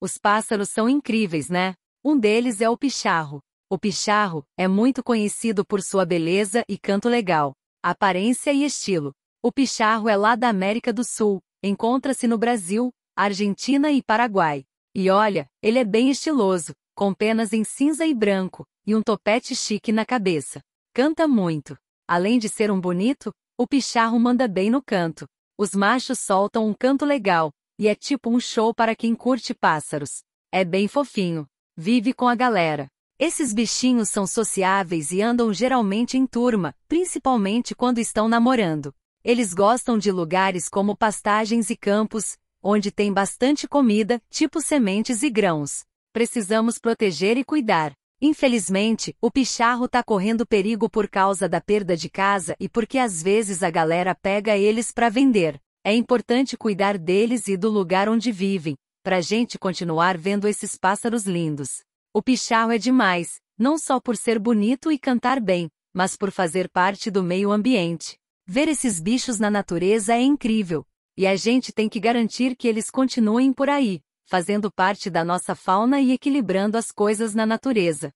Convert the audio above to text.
Os pássaros são incríveis, né? Um deles é o picharro. O picharro é muito conhecido por sua beleza e canto legal, aparência e estilo. O picharro é lá da América do Sul, encontra-se no Brasil, Argentina e Paraguai. E olha, ele é bem estiloso, com penas em cinza e branco, e um topete chique na cabeça. Canta muito. Além de ser um bonito, o picharro manda bem no canto. Os machos soltam um canto legal, e é tipo um show para quem curte pássaros. É bem fofinho. Vive com a galera. Esses bichinhos são sociáveis e andam geralmente em turma, principalmente quando estão namorando. Eles gostam de lugares como pastagens e campos, onde tem bastante comida, tipo sementes e grãos. Precisamos proteger e cuidar. Infelizmente, o picharro tá correndo perigo por causa da perda de casa e porque às vezes a galera pega eles para vender. É importante cuidar deles e do lugar onde vivem, pra gente continuar vendo esses pássaros lindos. O picharro é demais, não só por ser bonito e cantar bem, mas por fazer parte do meio ambiente. Ver esses bichos na natureza é incrível, e a gente tem que garantir que eles continuem por aí, fazendo parte da nossa fauna e equilibrando as coisas na natureza.